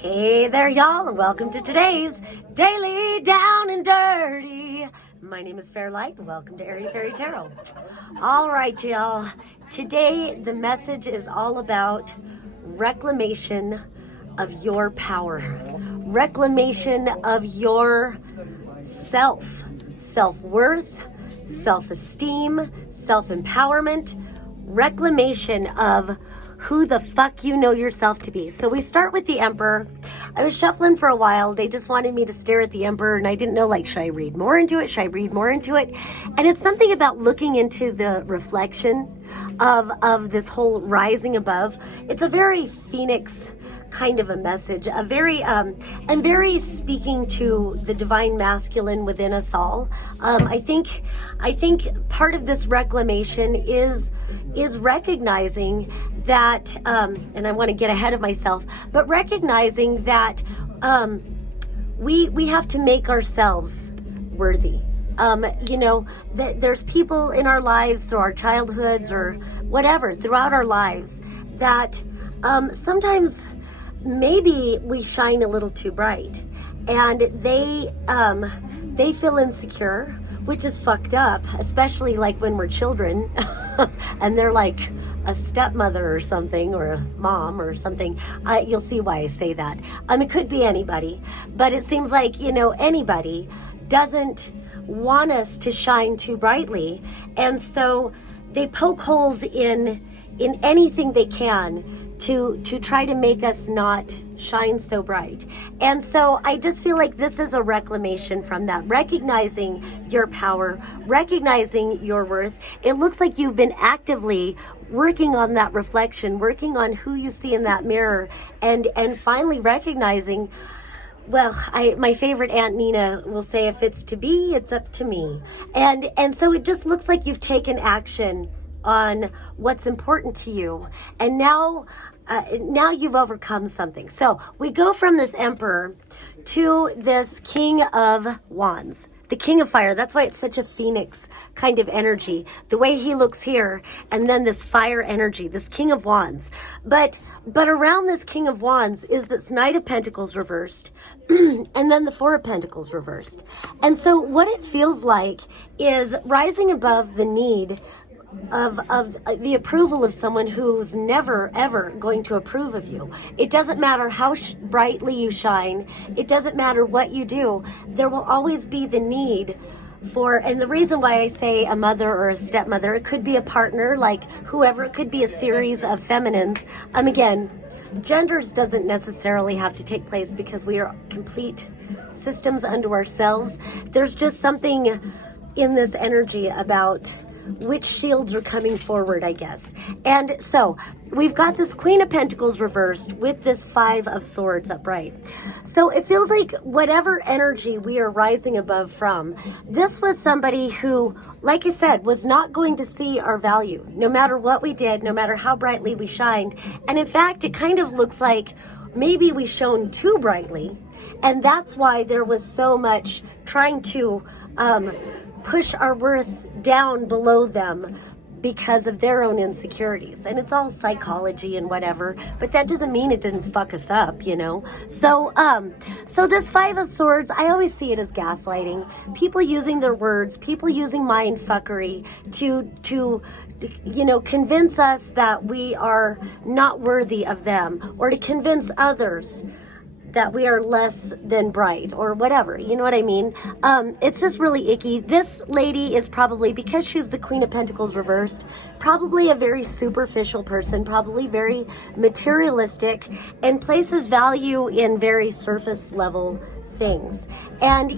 Hey there, y'all, and welcome to today's Daily Down and Dirty. My name is Fairlight, and welcome to Airy Fairy Tarot. All right, y'all. Today, the message is all about reclamation of your power, reclamation of your self-worth, self-esteem, self-empowerment, reclamation of who the fuck you know yourself to be. So we start with the Emperor. I was shuffling for a while. They just wanted me to stare at the Emperor, and I didn't know, like, should I read more into it? Should I read more into it? And it's something about looking into the reflection of this whole rising above. It's a very Phoenix kind of a message, a very and very speaking to the divine masculine within us all. I think part of this reclamation is recognizing that, and I want to get ahead of myself, but recognizing that we have to make ourselves worthy. That there's people in our lives through our childhoods or whatever, throughout our lives, that sometimes maybe we shine a little too bright, and they feel insecure, which is fucked up, especially like when we're children and they're like a stepmother or something, or a mom or something. You'll see why I say that. It could be anybody, but it seems like, anybody doesn't want us to shine too brightly, and so they poke holes in anything they can to try to make us not shine so bright. And so I just feel like this is a reclamation from that, recognizing your power, recognizing your worth. It looks like you've been actively working on that reflection, working on who you see in that mirror, and finally recognizing, well, my favorite Aunt Nina will say, if it's to be, it's up to me. And so it just looks like you've taken action on what's important to you, and now you've overcome something. So we go from this Emperor to this King of Wands, the King of Fire. That's why it's such a Phoenix kind of energy, the way he looks here, and then this fire energy, this King of Wands. But around this King of Wands is this Knight of Pentacles reversed, and then the Four of Pentacles reversed. And so what it feels like is rising above the need of the approval of someone who's never ever going to approve of you. It doesn't matter how brightly you shine. It doesn't matter what you do. There will always be the need for, and the reason why I say a mother or a stepmother, it could be a partner, like whoever, it could be a series of feminines. Again, genders doesn't necessarily have to take place because we are complete systems unto ourselves. There's just something in this energy about which shields are coming forward, I guess. And so we've got this Queen of Pentacles reversed with this Five of Swords upright. So it feels like whatever energy we are rising above from, this was somebody who, like I said, was not going to see our value, no matter what we did, no matter how brightly we shined. And in fact, it kind of looks like maybe we shone too brightly, and that's why there was so much trying to push our worth down below them because of their own insecurities. And it's all psychology and whatever, but that doesn't mean it didn't fuck us up, So this Five of Swords, I always see it as gaslighting. People using their words, people using mind fuckery to convince us that we are not worthy of them, or to convince others that we are less than bright or whatever, you know what I mean? It's just really icky. This lady is probably, because she's the Queen of Pentacles reversed, probably a very superficial person, probably very materialistic, and places value in very surface level things. And,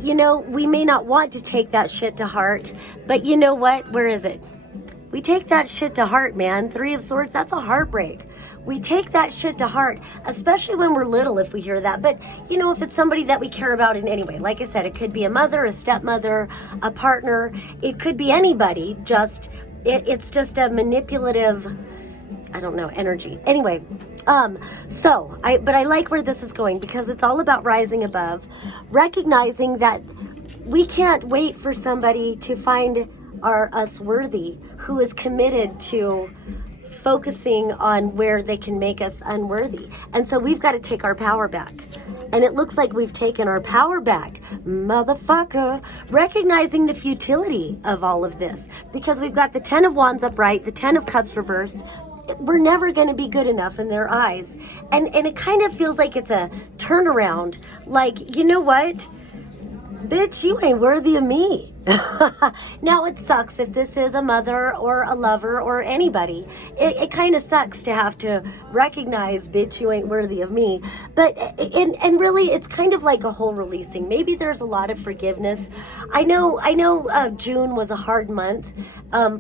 we may not want to take that shit to heart, but you know what? Where is it? We take that shit to heart, man. Three of Swords, that's a heartbreak. We take that shit to heart, especially when we're little, if we hear that. But, if it's somebody that we care about in any way, like I said, it could be a mother, a stepmother, a partner. It could be anybody. It's just a manipulative, energy. Anyway, but I like where this is going, because it's all about rising above, recognizing that we can't wait for somebody to find us worthy, who is committed to focusing on where they can make us unworthy. And so we've got to take our power back. And it looks like we've taken our power back, motherfucker, recognizing the futility of all of this. Because we've got the 10 of Wands upright, the 10 of Cups reversed. We're never going to be good enough in their eyes. And it kind of feels like it's a turnaround. Like, you know what? Bitch, you ain't worthy of me. Now, it sucks if this is a mother or a lover or anybody. It kind of sucks to have to recognize, bitch, you ain't worthy of me. But, and really, it's kind of like a whole releasing. Maybe there's a lot of forgiveness. I know June was a hard month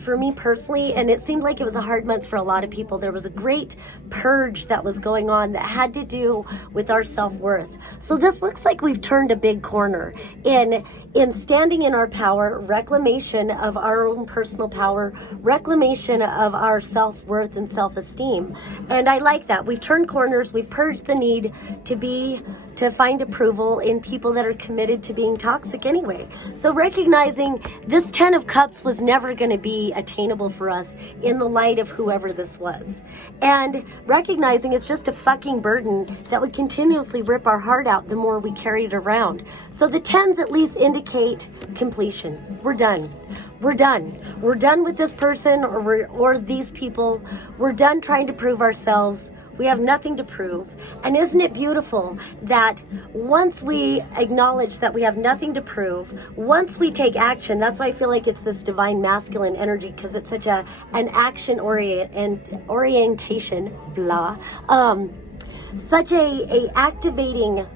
for me personally, and it seemed like it was a hard month for a lot of people. There was a great purge that was going on that had to do with our self-worth. So this looks like we've turned a big corner in standing in our power, reclamation of our own personal power, reclamation of our self-worth and self-esteem. And I like that. We've turned corners. We've purged the need to find approval in people that are committed to being toxic anyway. So recognizing this 10 of Cups was never going to be attainable for us in the light of whoever this was. And recognizing it's just a fucking burden that would continuously rip our heart out the more we carry it around. So the 10s at least indicate completion. We're done. We're done. We're done with this person or these people. We're done trying to prove ourselves. We have nothing to prove. And isn't it beautiful that once we acknowledge that we have nothing to prove, once we take action, that's why I feel like it's this divine masculine energy, because it's such an action orientation, blah, such a activating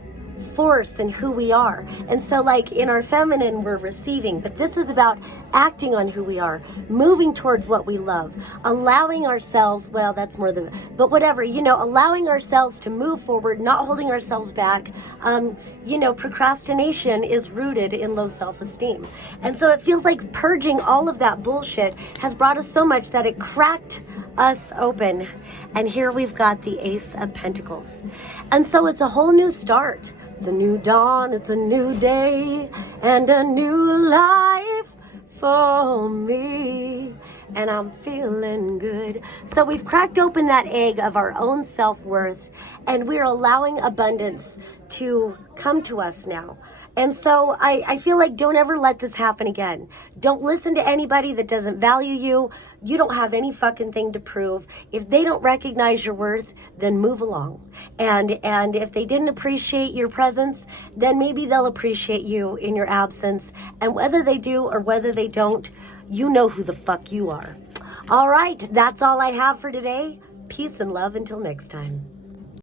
force in who we are. And so like in our feminine, we're receiving, but this is about acting on who we are, moving towards what we love, allowing ourselves, well, that's more than, but whatever, allowing ourselves to move forward, not holding ourselves back. Procrastination is rooted in low self-esteem. And so it feels like purging all of that bullshit has brought us so much that it cracked us open. And here we've got the Ace of Pentacles. And so it's a whole new start. It's a new dawn, it's a new day, and a new life for me. And I'm feeling good. So we've cracked open that egg of our own self-worth, and we're allowing abundance to come to us now. And so I feel like don't ever let this happen again. Don't listen to anybody that doesn't value you. You don't have any fucking thing to prove. If they don't recognize your worth, then move along. And if they didn't appreciate your presence, then maybe they'll appreciate you in your absence. And whether they do or whether they don't, you know who the fuck you are. All right, that's all I have for today. Peace and love until next time.